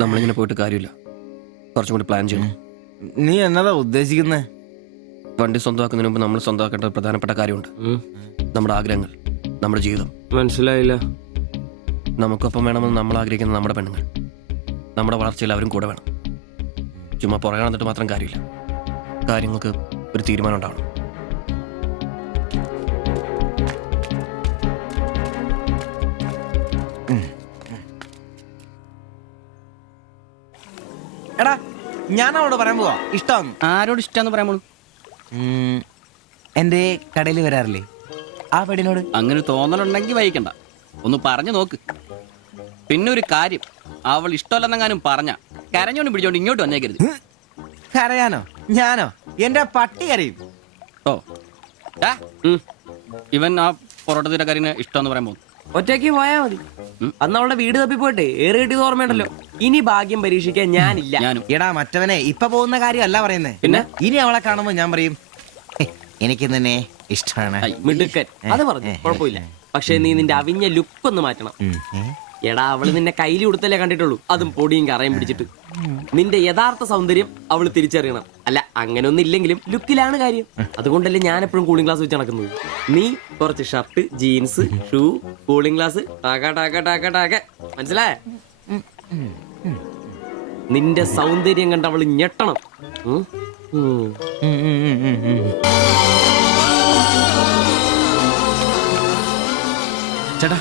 നമ്മളിങ്ങനെ പോയിട്ട് കാര്യമില്ല, കുറച്ചും കൂടി പ്ലാൻ ചെയ്യണം. നീ എന്നതാ ഉദ്ദേശിക്കുന്നേ? വണ്ടി സ്വന്തമാക്കുന്നതിന് മുമ്പ് നമ്മൾ സ്വന്തമാക്കേണ്ട ഒരു പ്രധാനപ്പെട്ട കാര്യമുണ്ട്. നമ്മുടെ ആഗ്രഹങ്ങൾ, നമ്മുടെ ജീവിതം. മനസ്സിലായില്ല. നമുക്കൊപ്പം വേണമെന്ന് നമ്മൾ ആഗ്രഹിക്കുന്ന നമ്മുടെ പെണ്ണുങ്ങൾ. നമ്മുടെ വളർച്ചയിൽ അവരും കൂടെ വേണം. ചുമ്മാ പുറകെ നടന്നിട്ട് മാത്രം കാര്യമില്ല. കാര്യങ്ങൾക്ക് ഒരു തീരുമാനം ഉണ്ടാവണം. എടാ, ഞാൻ അവളോട് പറയാൻ പോവാ ഇഷ്ടം. ആരോട് ഇഷ്ടമെന്ന് പറയാൻ പോണു? എന്റെ കടയിൽ വരാറില്ലേ ആ പെടിനോട്? അങ്ങനെ തോന്നലുണ്ടെങ്കിൽ വഹിക്കണ്ട, ഒന്ന് പറഞ്ഞു നോക്ക്. പിന്നെ ഒരു കാര്യം, അവൾ ഇഷ്ടമല്ലെന്നെങ്ങാനും പറഞ്ഞ കരഞ്ഞോണ്ട് പിടിച്ചോണ്ട് ഇങ്ങോട്ട് വന്നേക്കരുത്. കരയാനോ? ഞാനോ? എന്റെ പട്ടി കരയും. ഓ ഇവൻ ആ പൊറോട്ട തീരക്കാരിന് ഇഷ്ടമെന്ന് പറയാൻ പോകുന്നു. ഒറ്റയ്ക്ക് പോയാ മതി. അന്ന് അവളുടെ വീട് തപ്പി പോയിട്ട് ഏറെ കിട്ടിയത് ഓർമ്മയുണ്ടല്ലോ. ഇനി ഭാഗ്യം പരീക്ഷിക്കാൻ ഞാനില്ല. ഞാനും. എടാ മറ്റവനെ ഇപ്പൊ പോകുന്ന കാര്യമല്ല പറയുന്നേ. പിന്നെ ഇനി അവളെ കാണുമ്പോ ഞാൻ പറയും എനിക്ക് തന്നെ ഇഷ്ടമാണ്. മിടുക്കൻ, അത് പറഞ്ഞു കുഴപ്പമില്ല. പക്ഷെ നീ നിന്റെ അവിഞ്ഞ ലുക്ക് ഒന്ന് മാറ്റണം. എടാ, അവള് നിന്നെ കയ്യിൽ കൊടുത്തല്ലേ കണ്ടിട്ടുള്ളൂ, അതും പൊടിയും കറയും പിടിച്ചിട്ട്. നിന്റെ യഥാർത്ഥ സൗന്ദര്യം അവള് തിരിച്ചറിയണം. അല്ല, അങ്ങനെ ഒന്നും ഇല്ലെങ്കിലും ലുക്കിലാണ് കാര്യം. അതുകൊണ്ടല്ലേ ഞാൻ എപ്പോഴും കൂളിംഗ് ഗ്ലാസ് വെച്ച് നടക്കുന്നത്. നീ കുറച്ച് shirt, jeans, shoe, cooling glass, മനസ്സിലായ? നിന്റെ സൗന്ദര്യം കണ്ട് അവള് ഞെട്ടണം. ചേട്ടാ,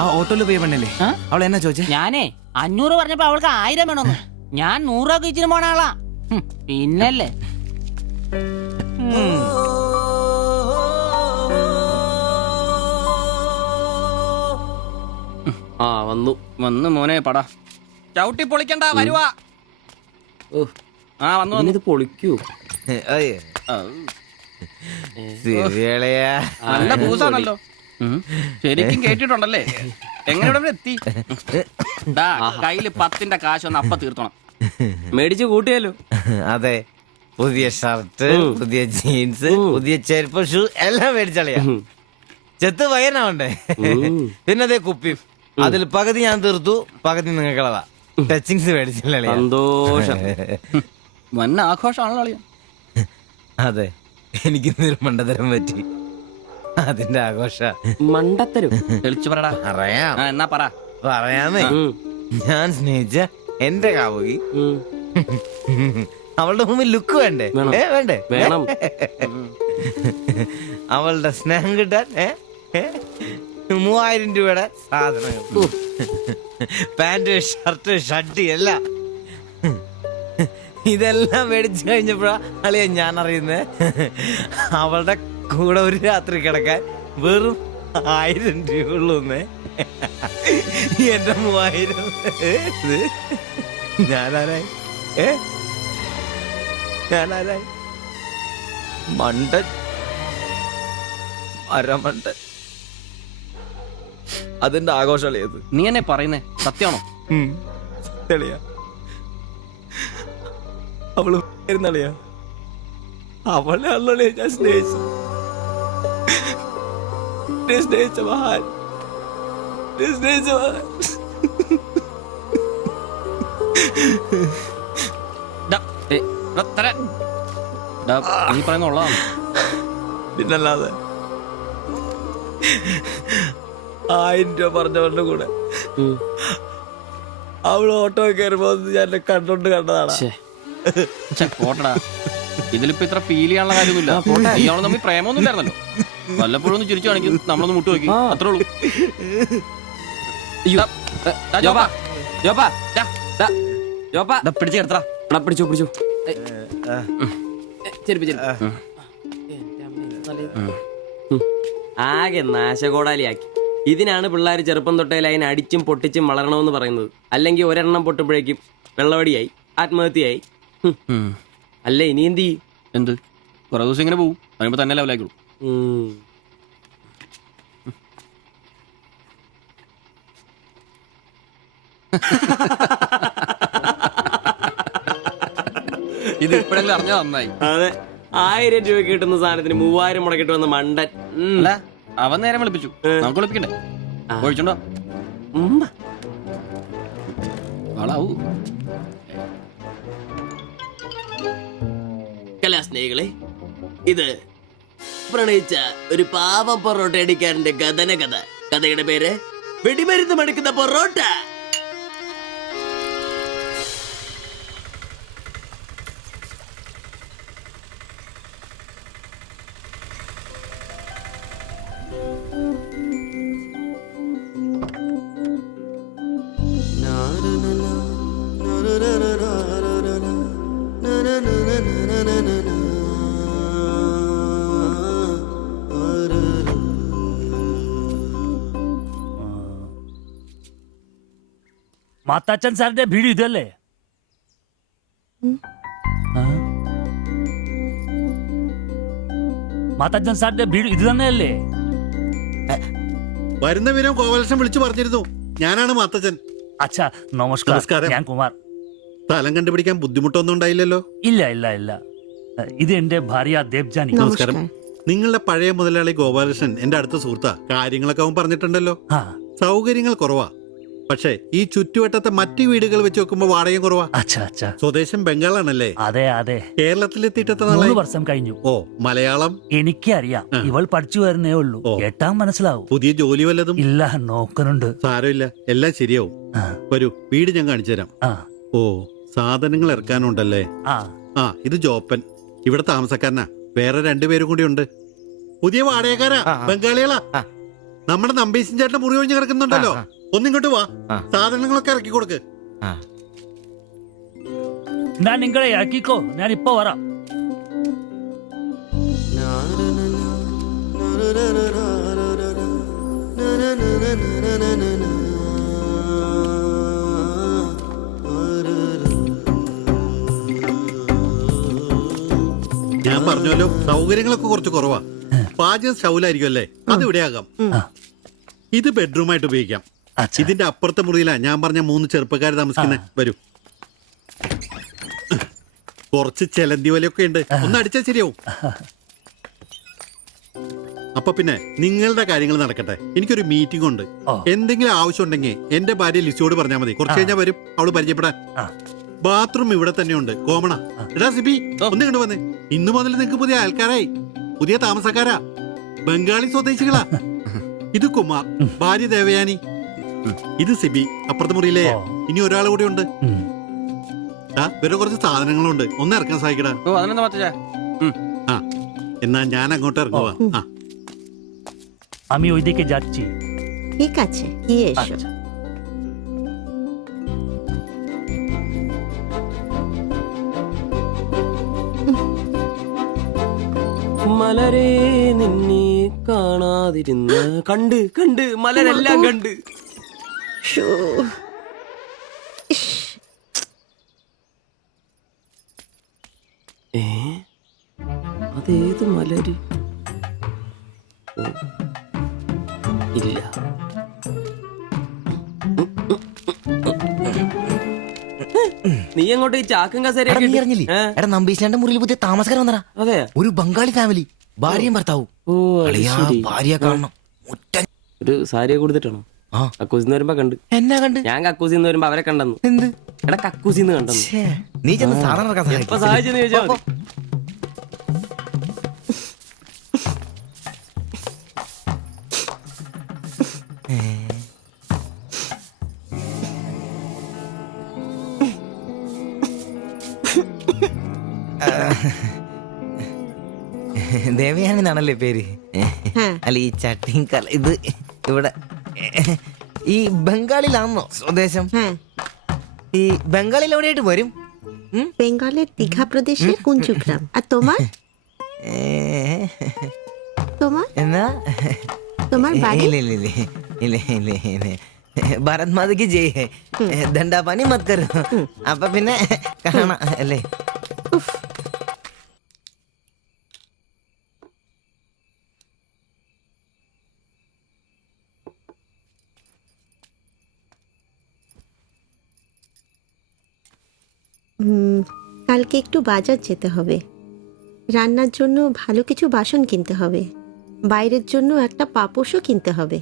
ആ ഓട്ടോയിൽ പോയി പെണ്ണല്ലേ അവൾ എന്നാ ചോദിച്ചേ? ഞാനേ 500 പറഞ്ഞപ്പോ അവൾക്ക് 1000 വേണമെന്ന്. ഞാൻ 100 രൂപ ഇച്ചിരി പോണ ആളാ. പിന്നല്ലേ ആ വന്നു വന്ന് മോനെ പടാ ചവിട്ടി പൊളിക്കണ്ട, വരുവാ. ആ വന്നു വന്നു. ഇത് പൊളിക്കൂ. നല്ല പൂസാണല്ലോ. ശരിക്കും കേട്ടിട്ടുണ്ടല്ലേ? എങ്ങനെ ഇവിടെ എത്തി? കയ്യില് 10ന്റെ കാശൊന്ന് അപ്പ തീർത്തണം. മേടിച്ച് കൂട്ടിയല്ലോ. അതെ, പുതിയ ഷർട്ട്, പുതിയ ജീൻസ്, പുതിയ ചെരുപ്പ്, ഷൂ എല്ലാം മേടിച്ചളിയാ. ചെത്ത് വയനാവണ്ടേ? പിന്നെ അതേ കുപ്പി, അതിൽ പകുതി ഞാൻ തീർത്തു, പകുതി നിങ്ങൾക്കുള്ളതാ. ടച്ചിങ്സ് മേടിച്ചില്ലേ? സന്തോഷം. വന്ന ആഘോഷമാണല്ലോ അളിയാ. അതെ, എനിക്ക് മണ്ടതരം പറ്റി, അതിന്റെ ആഘോഷ. മണ്ടത്തരും തെളിച്ചു പറടാ. പറയാം, എന്നാ പറ. പറയാമേ. ഞാൻ സ്നേഹിച്ച എന്റെ കാമുകി അവളുടെ മുമ്പിൽ ലുക്ക് വേണ്ടേ? വേണ്ടേ? വേണം. അവളുടെ സ്നേഹം കിട്ടാൻ 3000 രൂപയുടെ സാധനങ്ങൾ, പാന്റ്, ഷർട്ട്, ഷഡ്ഡി എല്ലാം. ഇതെല്ലാം മേടിച്ചു കഴിഞ്ഞപ്പോഴാ അളിയ ഞാൻ അറിയുന്നേ അവളുടെ കൂടെ ഒരു രാത്രി കിടക്കാൻ വെറും 1000 രൂപ ഉള്ളൂന്നേ. എന്റെ 3000 ഞാനാരായി? ഞാനാരായി? മണ്ടൻ, അരമണ്ടൻ. അതിന്റെ ആഘോഷളിയത്. നീ എന്നെ പറയുന്നേ സത്യമാണോ? തെളിയാ അവള് ളിയാ അവളെ അല്ലേ ഞാൻ സ്നേഹിച്ചു. സ്നേഹിച്ച മഹാൻ, സ്നേഹിച്ച മഹാൻ. നീ പറയുന്ന ഉള്ളതാണ്. പിന്നല്ലാതെ 1000 രൂപ പറഞ്ഞവരുടെ കൂടെ അവള് ഓട്ടോ കയറുമ്പോ ഞാൻ എന്നെ കണ്ടോണ്ട് കണ്ടതാണ്. പോട്ടടാ, ഇതിലിപ്പോ ഇത്ര ഫീൽ ചെയ്യാനുള്ള കാര്യമൊന്നുമില്ല. ഇയാള് തമ്മിൽ പ്രേമൊന്നും ഇല്ലായിരുന്നല്ലോ. വല്ലപ്പോഴും ഒന്ന് ചിരിച്ചു കാണിക്കും, നമ്മളൊന്ന് മുട്ടു നോക്കി, അത്രേ ഉള്ളൂ. പിടിച്ചു കിടത്തടാ. പിടിച്ചോ പിടിച്ചോ. ആകെ നാശകോടാലിയാക്കി. ഇതിനാണ് പിള്ളേർ ചെറുപ്പം തൊട്ടേ ലൈൻ അടിച്ചും പൊട്ടിച്ചും വളരണമെന്ന് പറയുന്നത്. അല്ലെങ്കിൽ ഒരെണ്ണം പൊട്ടുമ്പോഴേക്കും വെള്ളവടിയായി, ആത്മഹത്യയായി. അല്ല, ഇനി എന്ത് ചെയ്യും? എന്ത് കുറെ ദിവസം ഇങ്ങനെ പോവും, പറയുമ്പോ തന്നെ ലെവലായിക്കോളൂ. ഇത് ഇപ്പോഴെങ്കിലും അറിഞ്ഞാ നന്നായി. അതെ, 1000 രൂപ കിട്ടുന്ന സാധനത്തിന് 3000 മുടക്കിട്ട് വന്ന മണ്ടൻ. അല്ല, അവൻ നേരം വിളിപ്പിച്ചു, നമുക്ക് വിളിപ്പിക്കണ്ടേ? ഒഴിച്ചോണ്ടോ ഉം. ആളാവൂ. കലാസ്നേഹികളെ, ഇത് പ്രണയിച്ച ഒരു പാവം പൊറോട്ട അടിക്കാരന്റെ കഥന കഥ. കഥയുടെ പേര് വെടിമരുന്ന് മടുക്കുന്ന പൊറോട്ട. മാത്താച്ചൻ സാറിന്റെ വീട് ഇതല്ലേ? മാത്താച്ചൻ സാറിന്റെ വീട് ഇത് തന്നെയല്ലേ? വരുന്ന വിവരം ഗോപാലകൃഷ്ണൻ വിളിച്ചു പറഞ്ഞിരുന്നു. ഞാനാണ് മാത്തച്ഛൻ. അച്ഛാ നമസ്കാരം. നമസ്കാരം. ഞാൻ കുമാർ. സ്ഥലം കണ്ടുപിടിക്കാൻ ബുദ്ധിമുട്ടൊന്നും ഉണ്ടായില്ലല്ലോ? ഇല്ല ഇല്ല ഇല്ല. ഇത് എന്റെ ഭാര്യ ദേവ്ജാനി. നമസ്കാരം. നിങ്ങളുടെ പഴയ മുതലാളി ഗോപാലകൃഷ്ണൻ എന്റെ അടുത്ത സുഹൃത്താ. കാര്യങ്ങളൊക്കെ അവൻ പറഞ്ഞിട്ടുണ്ടല്ലോ. ആ സൗകര്യങ്ങൾ കുറവാ, പക്ഷേ ഈ ചുറ്റുവട്ടത്തെ മറ്റു വീടുകൾ വെച്ച് നോക്കുമ്പോ വാടകയും കുറവാ. അച്ഛാ അച്ഛാ. സ്വദേശം ബംഗാളാണല്ലേ? അതെ അതെ. കേരളത്തിലെത്തിയിട്ട് എത്ര 3 നാളായി? വർഷം കഴിഞ്ഞു. ഓ, മലയാളം എനിക്കറിയാം. ഇവൾ പഠിച്ചു വരുന്നേ ഉള്ളൂ. ഓ. കേട്ടാ മനസ്സിലാവും. പുതിയ ജോലി വല്ലതും? ഇല്ല, നോക്കുന്നുണ്ട്. സാരമില്ല, എല്ലാം ശരിയാവും. ആ, വരൂ, വീട് ഞാൻ കാണിച്ചു തരാം. ആ, ഓ, സാധനങ്ങൾ ഇറക്കാനുണ്ടല്ലേ? ആ. ആ, ഇത് ജോപ്പൻ, ഇവിടെ താമസക്കാരനാ. വേറെ 2 പേരും കൂടി ഉണ്ട്. പുതിയ വാടകക്കാരാ, ബംഗാളികളാ. ആ. നമ്മുടെ നമ്പീശൻ ചേട്ടൻ മുറി ഒഴിഞ്ഞു കിടക്കുന്നുണ്ടല്ലോ. ആ, ഒന്നിങ്ങോട്ട് വാ, ആ. സാധനങ്ങളൊക്കെ ഇറക്കി കൊടുക്ക്. ആ. ഞാൻ നിങ്ങളെ ഇറക്കിക്കോ, ഞാൻ ഇപ്പൊ വരാം. ഞാൻ പറഞ്ഞല്ലോ, സൗകര്യങ്ങളൊക്കെ കുറച്ച് കുറവാ. പാചകം സ്റ്റൗലായിരിക്കും അല്ലേ? അത് ഇവിടെ ആകാം. ആ. ഇത് ബെഡ്റൂമായിട്ട് ഉപയോഗിക്കാം. അച്ഛാ. ഇതിന്റെ അപ്പുറത്തെ മുറിയിലാ ഞാൻ പറഞ്ഞ 3 ചെറുപ്പക്കാർ താമസിക്കുന്നത്. വരൂ, കുറച്ച് ചെലന്തി വലയൊക്കെ ഉണ്ട്, ഒന്ന് അടിച്ചാൽ ശരിയാവും. അപ്പൊ പിന്നെ നിങ്ങളുടെ കാര്യങ്ങൾ നടക്കട്ടെ. എനിക്കൊരു മീറ്റിംഗ് ഉണ്ട്. ഓ. എന്തെങ്കിലും ആവശ്യം ഉണ്ടെങ്കിൽ എന്റെ ഭാര്യ ലിസിയോട് പറഞ്ഞാൽ മതി. കുറച്ച് കഴിഞ്ഞാൽ വരും, അവള് പരിചയപ്പെടാൻ. ആ. ബാത്റൂം ഇവിടെ തന്നെയുണ്ട്, കോമണ. എടാ സിബി, ഒന്ന് ഇങ്ങോട്ട് വന്നേ. ഇന്നു മുതൽ നിങ്ങൾക്ക് പുതിയ ആൾക്കാരായി, പുതിയ താമസക്കാരാ, ബംഗാളി സ്വദേശികളാ. ഇത് കുമാർ, ഭാര്യ ദേവയാനി. ഇത് സിബി, അപ്പുറത്തെ മുറിയിലെ. ഓ. ഇനി ഒരാൾ കൂടി ഉണ്ട്. ഉം. വേറെ കുറച്ച് സാധനങ്ങളുണ്ട്, ഒന്ന് ഇറക്കാൻ സഹായിക്കടാ. ഓ അതിനെന്താ മാത്തച്ചാ? ആ, എന്നാ ഞാൻ അങ്ങോട്ട് ഇറങ്ങുവാ. ആ, আমি ওইদিকে যাচ্ছি। ঠিক আছে, গিয়ে এসো। আচ্ছা। മലരെ നിന്നെ കാണാതിരുന്ന് കണ്ട് കണ്ട് മലരെല്ലാം കണ്ട്. ശ്ശോ. ഏ അതേത് മലര്? ഓ, ഇല്ല. നീ അങ്ങോട്ട് ഈ ചാക്കും എടാ, നീ കസേരയൊക്കെ അറിഞ്ഞില്ലേ? ഏ? എടാ, നമ്പീശന്റെ മുറിയിൽ പുതിയ താമസക്കാരൻ വന്നടാ. അതെ. ഒരു ബംഗാളി ഫാമിലി, ഭാര്യയും ഭർത്താവും. ഓ അത് അളിയാ, ശരി. ഭാര്യ കാണണം. മുറ്റ ഒരു സാരിയെ കൊടുത്തിട്ടാണോ? ആ. കക്കൂസിന്ന് വരുമ്പോ കണ്ട്. എന്നാ കണ്ട്? ഞാൻ കക്കൂസിന്ന് വരുമ്പോ അവരെ കണ്ടെന്നു. എന്ത്? എടാ കക്കൂസിന്ന് കണ്ടെന്നു. ഛേ, നീ ചെന്ന് സാധനം ഇറക്കാൻ സഹായിക്ക്. എപ്പോ സഹായിച്ചെന്ന് ചോദിച്ചാ മതി. ദേവയാനി എന്നാണല്ലേ പേര്? അല്ല, ഈ ചട്ടിയും കല ഇത് ഇവിടെ ഈ ബംഗാളിലാണോ സ്വദേശം? হ্যাঁ, ഈ ബംഗാളിൽ എവിടെയായിട്ട് വരും? বেঙ্গলের দীঘা প্রদেশের কুঞ্জগ্রাম। আর তোমার ഏ, তোমার എന്നാ তোমার বাড়ি? ഇല്ല ഇല്ല ഇല്ല ഇല്ല ഇല്ല ഇല്ല. ഭാരത് മാതയ്ക്ക് ജയ് ഹേ. ദണ്ഡാപാനി മത് കരോ. അപ്പൊ പിന്നെ കാണാം അല്ലേ? উফ, কালকে একটু বাজার যেতে হবে। রান্নার জন্য ভালো কিছু বাসন কিনতে হবে। বাইরের জন্য একটা পাপোশও কিনতে হবে।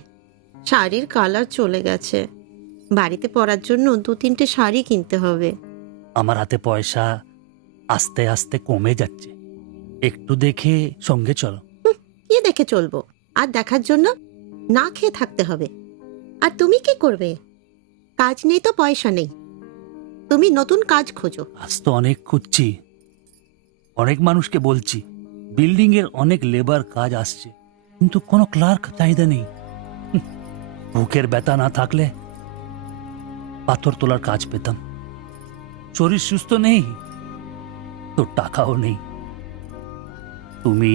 শাড়ির কালার চলে গেছে, বাড়িতে পরার জন্য 2-3টে শাড়ি কিনতে হবে। আমার হাতে পয়সা আস্তে আস্তে কমে যাচ্ছে, একটু দেখে সঙ্গে চলো। কি দেখে চলবো? আর দেখার জন্য না খেয়ে থাকতে হবে। আর তুমি কি করবে? কাজ নেই তো পয়সা নেই, তুমি নতুন কাজ খোঁজো। আজ তো অনেক খুঁজছি, অনেক মানুষকে বলছি, বিল্ডিং এর অনেক লেবার কাজ আসছে, কিন্তু কোনো ক্লার্ক চাহিদা নেই। বুকের ব্যথা না থাকলে পাথর তোলার কাজ পেতাম। শরীর সুস্থ নেই তো টাকাও নেই। তুমি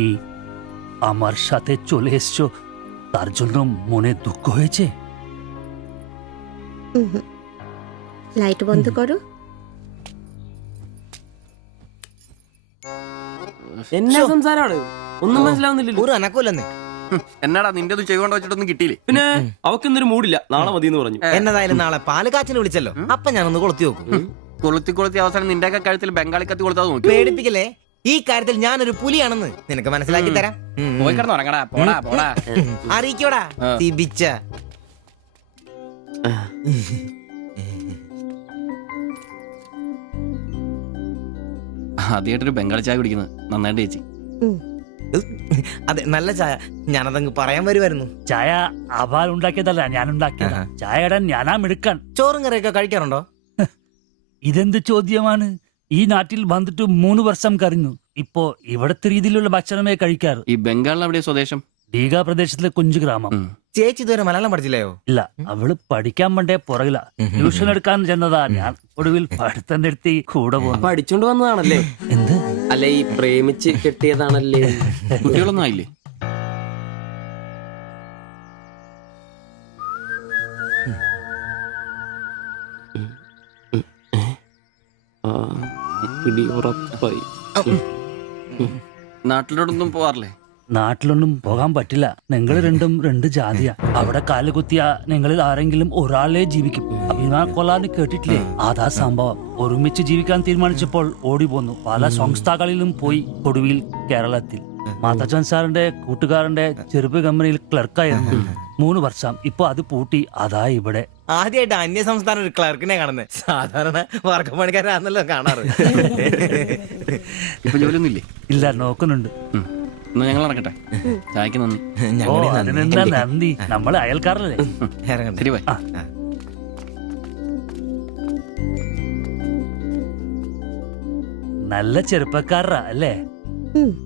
আমার সাথে চলে এসছো, তার জন্য মনে দুঃখ হয়েছে? উহুম। লাইট বন্ধ করো। എന്നാ സംസാരമാണ് ഒന്നും മനസ്സിലാവുന്നില്ലല്ലോ. ഒരു അനക്കൂലെന്ന്. എന്നാടാ നിന്റെ ഒന്നും ചെയ്തുകൊണ്ട് വെച്ചിട്ടൊന്നും കിട്ടിയില്ലേ? പിന്നെ അവക്കൊന്നൊരു മൂടില്ല, നാളെ മതി എന്ന് പറഞ്ഞു. എന്നതായാലും നാളെ പാല് കാച്ചിന് വിളിച്ചല്ലോ, അപ്പൊ ഞാനൊന്ന് കൊളുത്തി നോക്കും. കൊളുത്തി അവസാനം നിന്റെയൊക്കെ കഴുത്തിൽ ബംഗാളി കത്തി കൊടുത്താൽ നോക്കി. പേടിപ്പിക്കല്ലേ, ഈ കാര്യത്തിൽ ഞാനൊരു പുലിയാണെന്ന് നിനക്ക് മനസ്സിലാക്കി തരാം. പോയി കിടന്ന് ഉറങ്ങടാ, പോടാ. അറിയിക്കോടാ തിബിച്ച. ആദ്യമായിട്ടൊരു ബംഗാളി ചായ കുടിക്കുന്നത് നന്നായിട്ട് ചേച്ചി. ഉം. അതെ, നല്ല ചായ. ഞാനതങ്ങ് പറയാൻ വരുമായിരുന്നു. ചായ അപാൽ ഉണ്ടാക്കിയതല്ല, ഞാൻ ഉണ്ടാക്കിയതാ. ചായ ഇടാൻ ഞാനാ മിടുക്കാൻ. ചോറും കറിയൊക്കെ കഴിക്കാറുണ്ടോ? ഇതെന്ത് ചോദ്യമാണ്? ഈ നാട്ടിൽ വന്നിട്ട് 3 വർഷം കഴിഞ്ഞു. ഇപ്പോ ഇവിടത്തെ രീതിയിലുള്ള ഭക്ഷണമേ കഴിക്കാറ്. ഈ ബംഗാളിൽ എവിടെയാ സ്വദേശം? ഡീഗ പ്രദേശത്തിലെ കുഞ്ചു ഗ്രാമം. ചേച്ചി ഇതുവരെ മലയാളം പഠിച്ചില്ലയോ? ഇല്ല, അവള് പഠിക്കാൻ വേണ്ടേ പുറകില. ട്യൂഷൻ എടുക്കാൻ ചെന്നതാ. ഞാൻ ഒടുവിൽ പഠിത്തം നിർത്തി കൂടെ അപ്പൊ പോകുന്നു. അടിച്ചോണ്ട് വന്നതാണല്ലേ? എന്ത്? അല്ല, ഈ പ്രേമിച്ച് കെട്ടിയതാണല്ലേ? കുട്ടികളൊന്നും ആയില്ലേ? ആ, പിടി ഉറപ്പായി. നാട്ടിലോട്ടൊന്നും പോവാറില്ലേ? നാട്ടിലൊന്നും പോകാൻ പറ്റില്ല. നിങ്ങൾ രണ്ടും 2 ജാതിയാ. അവിടെ കാലുകുത്തിയ നിങ്ങളിൽ ആരെങ്കിലും ഒരാളെ ജീവിക്കും. അഭിമാൻ കൊല്ലാന്ന് കേട്ടിട്ടില്ലേ? അതാ സംഭവം. ഒരുമിച്ച് ജീവിക്കാൻ തീരുമാനിച്ചപ്പോൾ ഓടി പോന്നു. പല സംസ്ഥാകളിലും പോയി. ഒടുവിൽ കേരളത്തിൽ മാതച്ചൻ സാറിന്റെ കൂട്ടുകാരന്റെ ചെറുപ്പ് കമ്പനിയിൽ ക്ലർക്കായിരുന്നു 3 വർഷം. ഇപ്പൊ അത് പൂട്ടി. അതാ ഇവിടെ. ആദ്യമായിട്ട് അന്യ സംസ്ഥാന ഒരു ക്ലർക്കിനെ കാണുന്നത്. സാധാരണ വർഗപ്പണിക്കാരാണല്ലോ കാണാറ്. ഇപ്പൊ ജോലിയൊന്നും ഇല്ലേ? ഇല്ല, നോക്കുന്നുണ്ട്. എന്നാ ഞങ്ങൾ ഇറങ്ങട്ടെ. ചായക്ക് നന്ദി. ഓ, അതിനെന്താ നന്ദി, നമ്മള് അയൽക്കാരല്ലേ. ഇറങ്ങട്ടെ. ശരി, ബൈ. നല്ല ചെറുപ്പക്കാരാ അല്ലേ? ഉം.